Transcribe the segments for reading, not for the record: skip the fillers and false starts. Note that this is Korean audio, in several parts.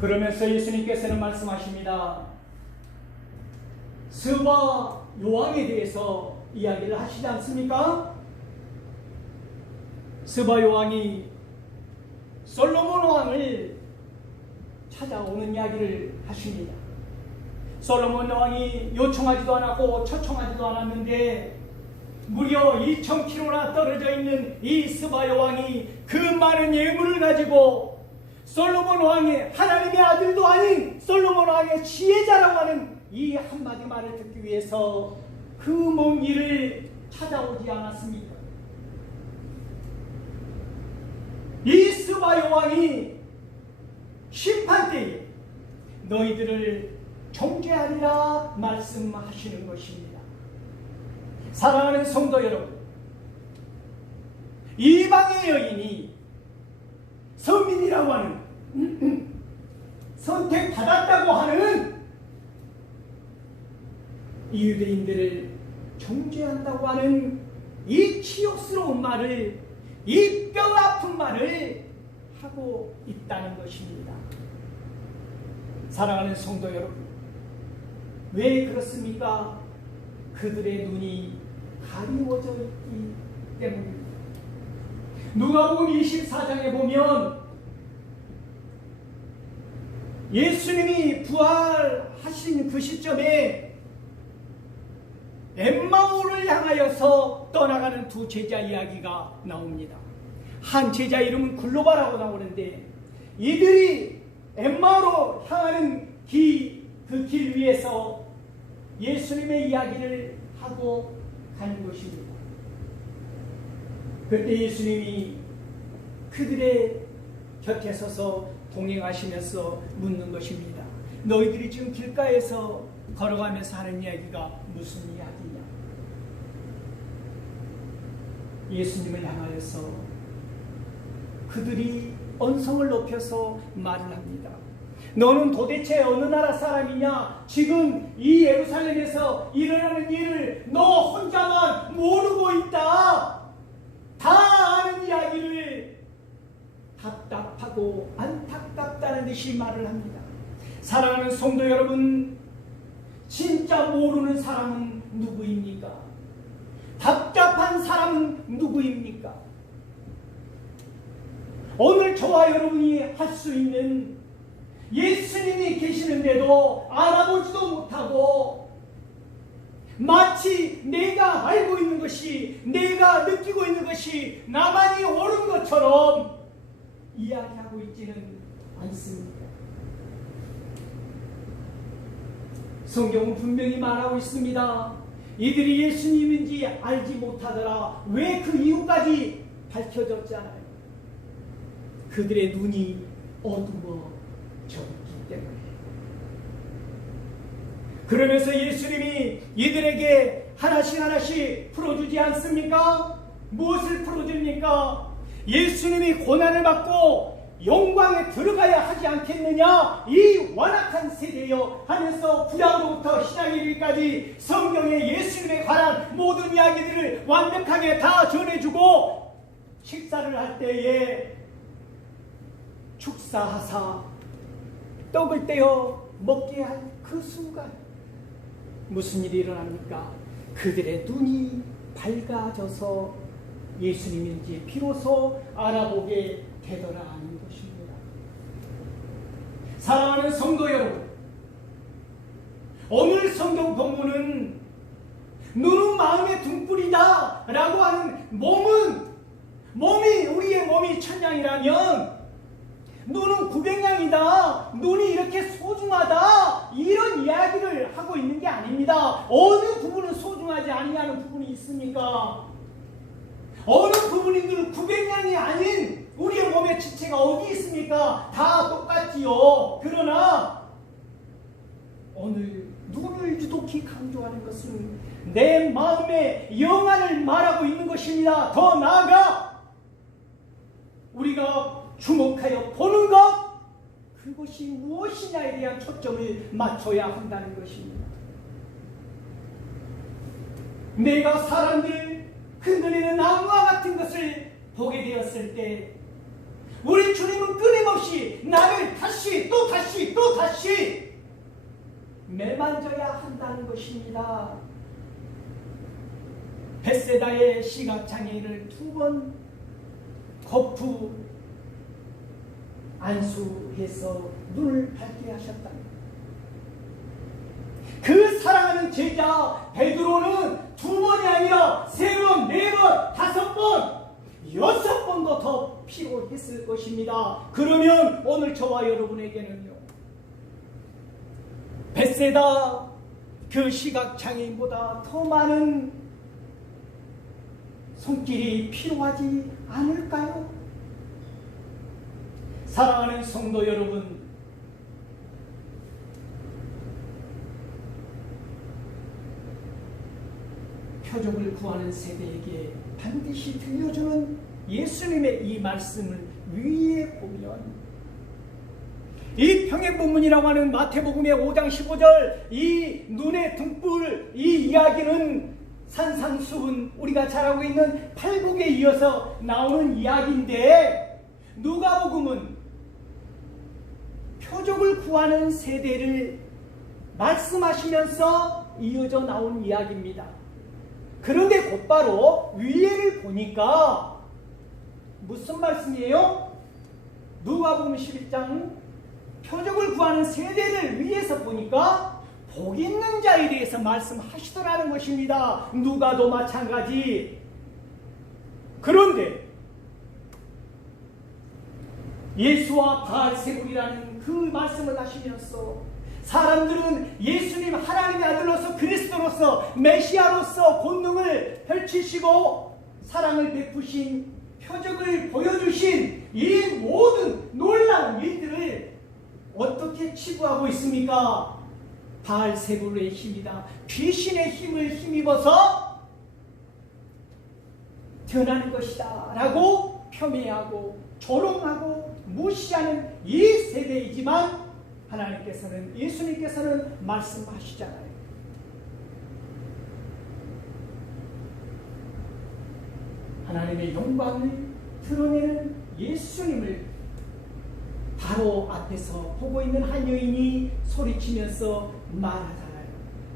그러면서 예수님께서는 말씀하십니다. 스바 요왕에 대해서 이야기를 하시지 않습니까? 스바 요왕이 솔로몬 왕을 찾아오는 이야기를 하십니다. 솔로몬 왕이 요청하지도 않았고 초청하지도 않았는데 무려 2000km나 떨어져 있는 이 스바 요왕이 그 많은 예물을 가지고 솔로몬 왕의 하나님의 아들도 아닌 솔로몬 왕의 지혜자라고 하는 이 한마디 말을 듣기 위해서 그 먼 길을 찾아오지 않았습니까? 이 스바 요왕이 심판 때에 너희들을 정죄하리라 말씀하시는 것입니다. 사랑하는 성도 여러분, 이방의 여인이 서민이라고 하는 선택받았다고 하는 이 유대인들을 정죄한다고 하는 이 치욕스러운 말을, 이 뼈 아픈 말을 하고 있다는 것입니다. 사랑하는 성도 여러분, 왜 그렇습니까? 그들의 눈이 가리워져 있기 때문입니다. 누가복음 24장에 보면 예수님이 부활하신 그 시점에 엠마오를 향하여서 떠나가는 두 제자 이야기가 나옵니다. 한 제자 이름은 글로바라고 나오는데 이들이 엠마오로 향하는 그 길 위에서 예수님의 이야기를 하고 가는 것입니다. 그때 예수님이 그들의 곁에 서서 동행하시면서 묻는 것입니다. 너희들이 지금 길가에서 걸어가면서 하는 이야기가 무슨 이야기냐? 예수님을 향하여서 그들이 언성을 높여서 말을 합니다. 너는 도대체 어느 나라 사람이냐? 지금 이 예루살렘에서 일어나는 일을 너 혼자만 모르고 있다. 다 아는 이야기를 답답하고 안타깝다는 듯이 말을 합니다. 사랑하는 성도 여러분, 진짜 모르는 사람은 누구입니까? 답답한 사람은 누구입니까? 오늘 저와 여러분이 할 수 있는, 예수님이 계시는데도 알아보지도 못하고 마치 내가 알고 있는 것이, 내가 느끼고 있는 것이 나만이 옳은 것처럼 이야기하고 있지는 않습니다. 성경은 분명히 말하고 있습니다. 이들이 예수님인지 알지 못하더라. 왜 그 이유까지 밝혀졌잖아요. 그들의 눈이 어두워졌기 때문에. 그러면서 예수님이 이들에게 하나씩 하나씩 풀어주지 않습니까? 무엇을 풀어줍니까? 예수님이 고난을 받고 영광에 들어가야 하지 않겠느냐? 이 완악한 세대여 하면서 구약으로부터 신약 이르기까지 성경에 예수님에 관한 모든 이야기들을 완벽하게 다 전해주고 식사를 할 때에 축사하사 떡을 떼어 먹게 한 그 순간 무슨 일이 일어납니까? 그들의 눈이 밝아져서 예수님인지 비로소 알아보게 되더라 하는 것입니다. 사랑하는 성도 여러분, 오늘 성경 본문은 눈은 마음의 등불이다 라고 하는 우리의 몸이 천냥이라면 눈은 900냥이다, 눈이 이렇게 소중하다, 이런 이야기를 하고 있는 게 아닙니다. 어느 부분은 소중하지 아니하는 부분이 있습니까? 어느 부분인들 900냥이 아닌 우리의 몸의 지체가 어디 있습니까? 다 똑같지요. 그러나 오늘 눈을 유독히 강조하는 것은 내 마음의 영안을 말하고 있는 것입니다. 더 나아가 우리가 주목하여 보는 것, 그것이 무엇이냐에 대한 초점을 맞춰야 한다는 것입니다. 내가 사람들 흔들리는 나무와 같은 것을 보게 되었을 때 우리 주님은 끊임없이 끊임없이 나를 다시 또 다시 매만져야 한다는 것입니다. 벳세다의 시각장애인을 2번 거푸 안수해서 눈을 밝게 하셨답니다. 그 사랑하는 제자 베드로는 2번이 아니라 3번, 4번, 5번, 6번도 더 필요했을 것입니다. 그러면 오늘 저와 여러분에게는요, 벳세다 그 시각장애인보다 더 많은 손길이 필요하지 않을까요? 사랑하는 성도 여러분, 표적을 구하는 세대에게 반드시 들려주는 예수님의 이 말씀을 위에 보면, 이 평행본문이라고 하는 마태복음의 5장 15절 이 눈의 등불, 이 이야기는 산상수훈, 우리가 잘 알고 있는 팔복에 이어서 나오는 이야기인데, 누가복음은 표적을 구하는 세대를 말씀하시면서 이어져 나온 이야기입니다. 그런데 곧바로 위에를 보니까 무슨 말씀이에요? 누가복음 11장 표적을 구하는 세대를 위에서 보니까 복 있는 자에 대해서 말씀하시더라는 것입니다. 누가도 마찬가지. 그런데 예수와 바알세불이라는 그 말씀을 하시면서 사람들은 예수님 하나님의 아들로서 그리스도로서 메시아로서 권능을 펼치시고 사랑을 베푸신 표적을 보여주신 이 모든 놀라운 일들을 어떻게 치부하고 있습니까? 바알세불의 힘이다, 귀신의 힘을 힘입어서 드러나는 것이다 라고 폄훼하고 조롱하고 무시하는 이 세대이지만, 하나님께서는, 예수님께서는 말씀하시잖아요. 하나님의 영광을 드러내는 예수님을 바로 앞에서 보고 있는 한 여인이 소리치면서 말하잖아요.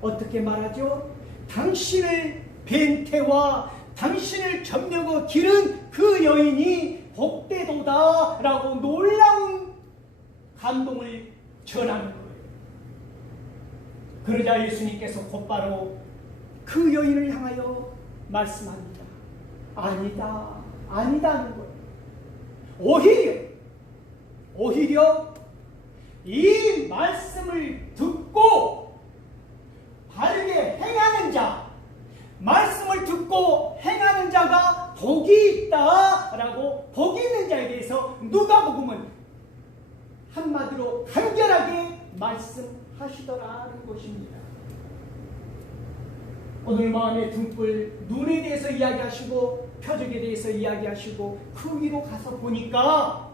어떻게 말하죠? 당신을 뵌 태와 당신을 점령어 기른 그 여인이 복되도다 라고 놀라운 감동을 전하는 거예요. 그러자 예수님께서 곧바로 그 여인을 향하여 말씀합니다. 아니다, 아니다는 거예요. 오히려 이 말씀을 듣고 바르게 행하는 자, 말씀을 듣고 행하는 자가 복이 있다라고 복이 있는 자에 대해서 누가복음은 한마디로 간결하게 말씀하시더라는 것입니다. 오늘 마음의 등불, 눈에 대해서 이야기하시고 표적에 대해서 이야기하시고 그 위로 가서 보니까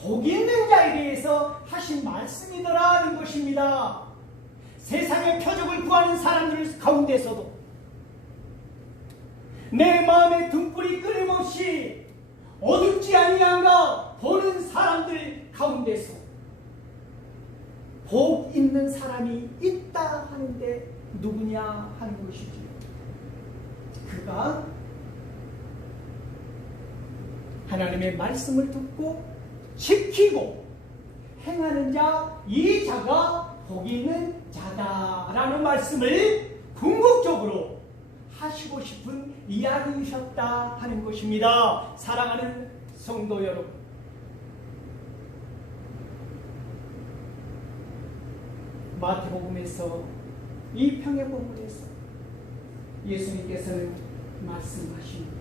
복 있는 자에 대해서 하신 말씀이더라는 것입니다. 세상의 표적을 구하는 사람들 가운데서도 내 마음의 등불이 끊임없이 어둡지 아니한가 보는 사람들 가운데서 복 있는 사람이 있다 하는데 누구냐 하는 것이지요. 그가 하나님의 말씀을 듣고 지키고 행하는 자, 이 자가 복 있는 자다라는 말씀을 궁극적으로 하시고 싶은 이야기이셨다 하는 것입니다. 사랑하는 성도 여러분, 마태복음에서 이 평행본문에서 예수님께서는 말씀하십니다.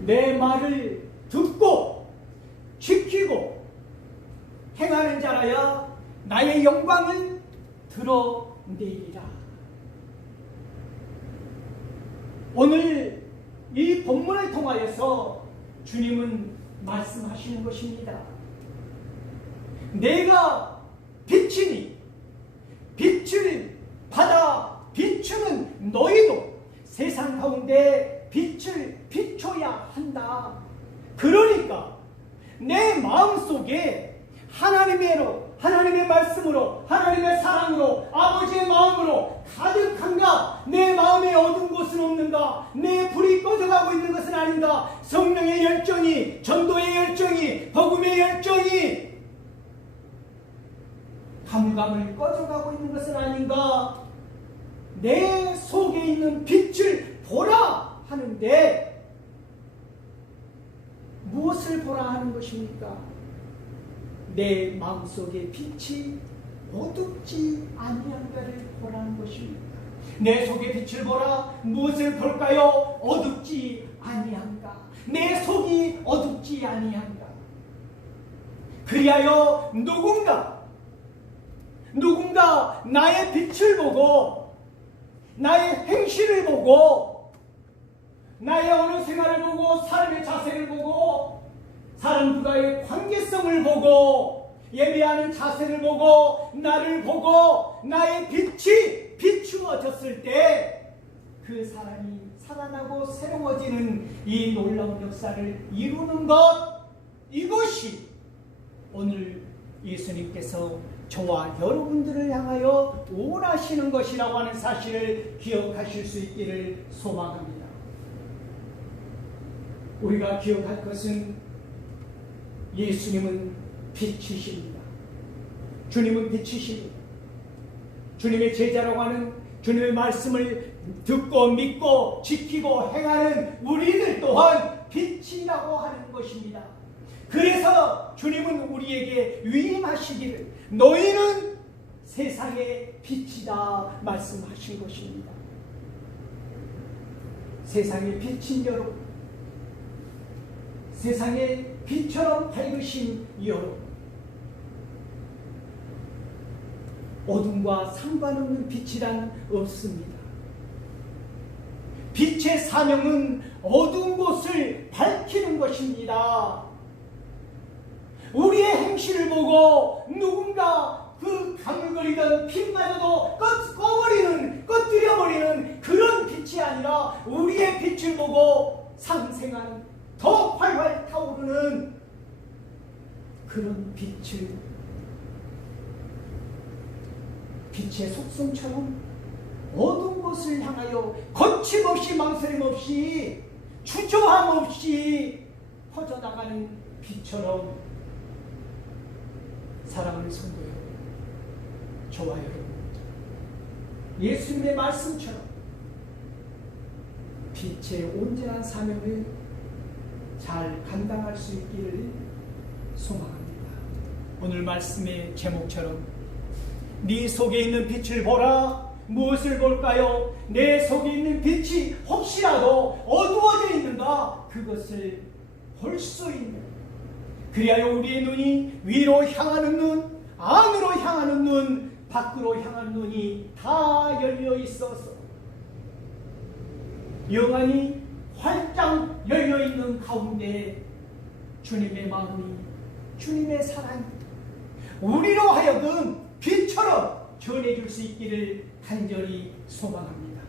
내 말을 듣고 지키고 행하는 자라야 나의 영광을 드러내리라. 오늘 이 본문을 통하여서 주님은 말씀하시는 것입니다. 내가 빛이니 빛을 받아 비추는 너희도 세상 가운데 빛을 비춰야 한다 그러니까 내 마음속에 하나님의 말씀으로, 하나님의 사랑으로, 아버지의 마음으로 가득한가? 내 마음에 어두운 곳은 없는가? 내 불이 꺼져가고 있는 것은 아닌가? 성령의 열정이, 전도의 열정이, 복음의 열정이 가물가물 꺼져가고 있는 것은 아닌가? 내 속에 있는 빛을 보라 하는데 무엇을 보라 하는 것입니까? 내 마음속의 빛이 어둡지 아니한가를 보라는 것입니다. 내 속의 빛을 보라. 무엇을 볼까요? 어둡지 아니한가. 내 속이 어둡지 아니한가. 그리하여 누군가 나의 빛을 보고, 나의 행실을 보고, 나의 어느 생활을 보고, 삶의 자세를 보고, 사람들과의 관계성을 보고, 예배하는 자세를 보고, 나를 보고, 나의 빛이 비추어졌을 때 그 사람이 살아나고 새로워지는 이 놀라운 역사를 이루는 것, 이것이 오늘 예수님께서 저와 여러분들을 향하여 원하시는 것이라고 하는 사실을 기억하실 수 있기를 소망합니다. 우리가 기억할 것은 예수님은 빛이십니다. 주님은 빛이십니다. 주님의 제자라고 하는 주님의 말씀을 듣고 믿고 지키고 행하는 우리들 또한 빛이라고 하는 것입니다. 그래서 주님은 우리에게 위임하시기를 너희는 세상의 빛이다 말씀하신 것입니다. 세상의 빛인 여러분, 세상의 빛처럼 밝으신 여러분, 어둠과 상관없는 빛이란 없습니다. 빛의 사명은 어두운 곳을 밝히는 것입니다. 우리의 행실을 보고 누군가 그 가물거리던 빛마저도 꺼뜨려버리는 그런 빛이 아니라 우리의 빛을 보고 상생하는, 더 활활 타오르는 그런 빛의 속성처럼 어두운 곳을 향하여 거침없이 망설임 없이 주저함 없이 퍼져나가는 빛처럼 사랑을 선도해요. 저와 여러분, 예수님의 말씀처럼 빛의 온전한 사명을 잘 감당할 수 있기를 소망합니다. 오늘 말씀의 제목처럼 네 속에 있는 빛을 보라. 무엇을 볼까요? 내 속에 있는 빛이 혹시라도 어두워져 있는가? 그것을 볼 수 있는, 그리하여 우리의 눈이 위로 향하는 눈, 안으로 향하는 눈, 밖으로 향하는 눈이 다 열려 있어서 영안이 활짝 열려 있는 가운데 주님의 마음이, 주님의 사랑이 우리로 하여금 빛처럼 전해줄 수 있기를 간절히 소망합니다.